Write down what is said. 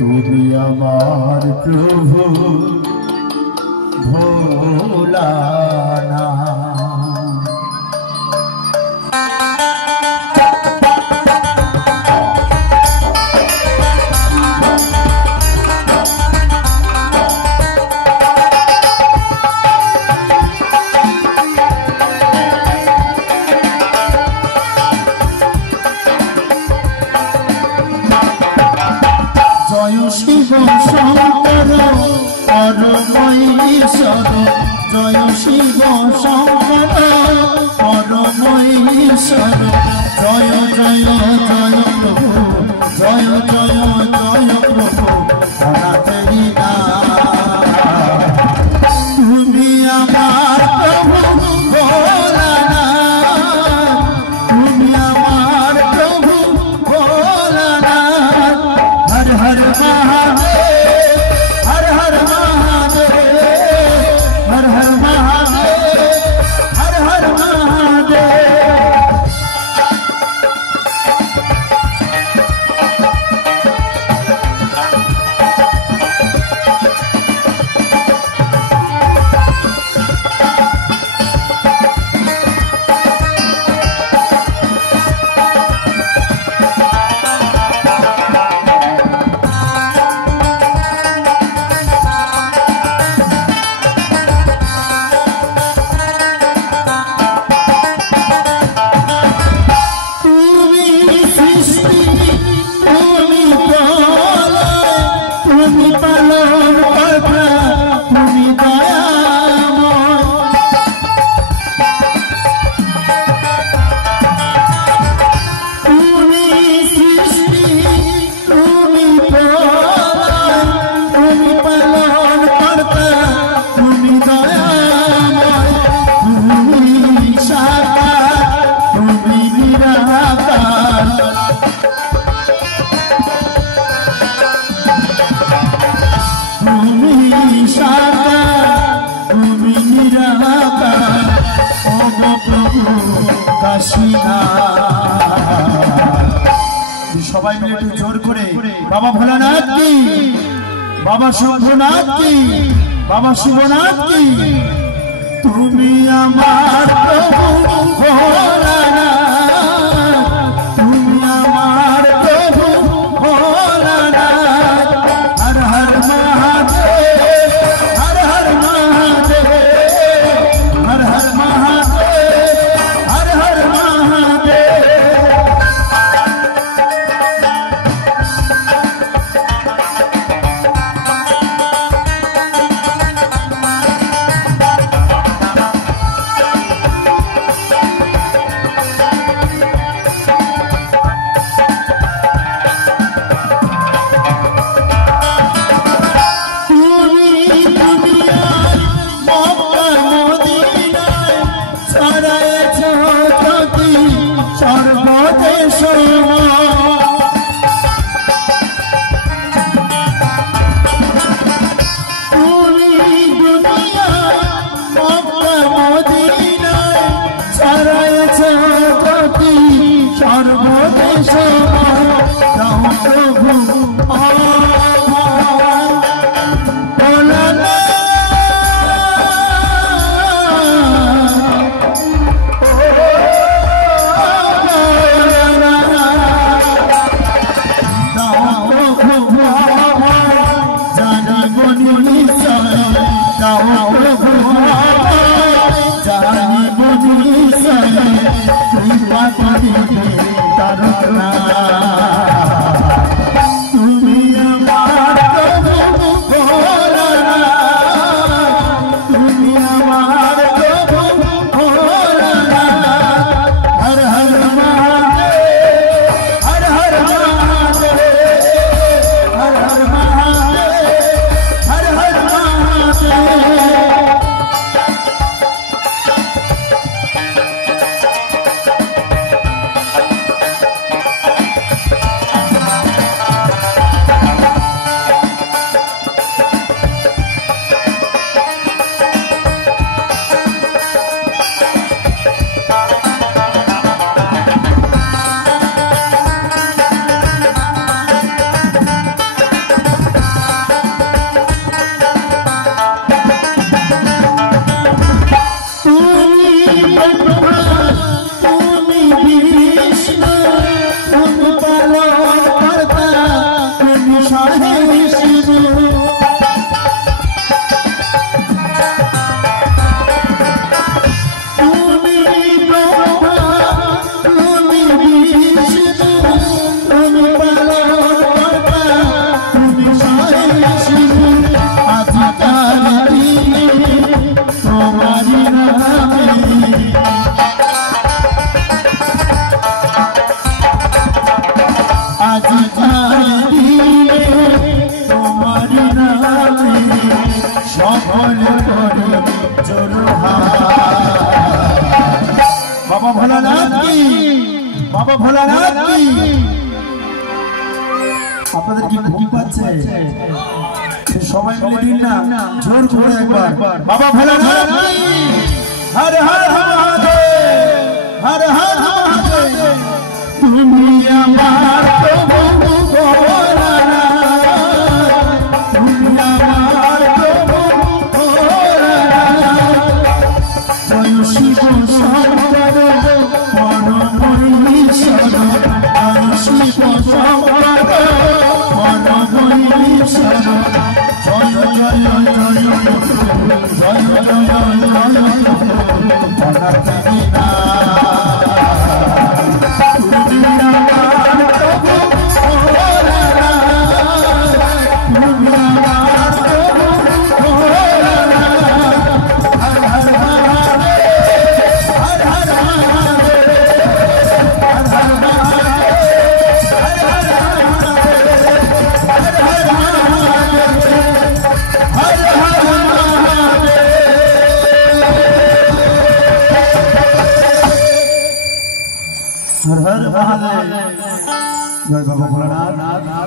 তুমি আমার প্রভু ভোলানাথ। জয় শিব শঙ্কর পরমেশ্বর, জয় শিব শঙ্কর পরমেশ্বর, জয় জয় জয় প্রভু, জয় জয় জয় প্রভু অনাথেরি নাথ। তুমি আমার প্রভু ভোলানাথ, তুমি আমার প্রভু ভোলানাথ। হর হর মহাদেব, হর হর মহাদেব, হর হর মহাদেব, হর হর মহাদেব। সবাই মিলে একটু জোর করে বাবা ভোলানাথ কি, বাবা শম্ভুনাথ কি, বাবা শিবনাথ কি। তুমি আমার প্রভু ভোলানাথ, তুমি আমার প্রভু ভোলানাথ। হর হর মহাদেব, হর হর মহাদেব, হর হর মহাদেব, হর হর মহাদেব। আজকাল দিনে তোমারি নামে আজকাল দিনে তোমারি নামে সকল করে জোরহার বাবা ভোলানাথ কি বাবা ভোলানাথ কি আপনাদের কি ঘুম পাচ্ছে সবাই মিলে দিন না জোর করে একবার বাবা ভোলানাথ কি হর হর মহাদেব হর হর মহাদেব তুমি আমার প্রভু ভোলানাথ তুমি আমার প্রভু ভোলানাথ জয় শিব শঙ্কর পরমেশ্বর জয় শিব শঙ্কর পরমেশ্বর জয় জয় জয় জয় हर हर महादेव जय बाबा भोलानाथ।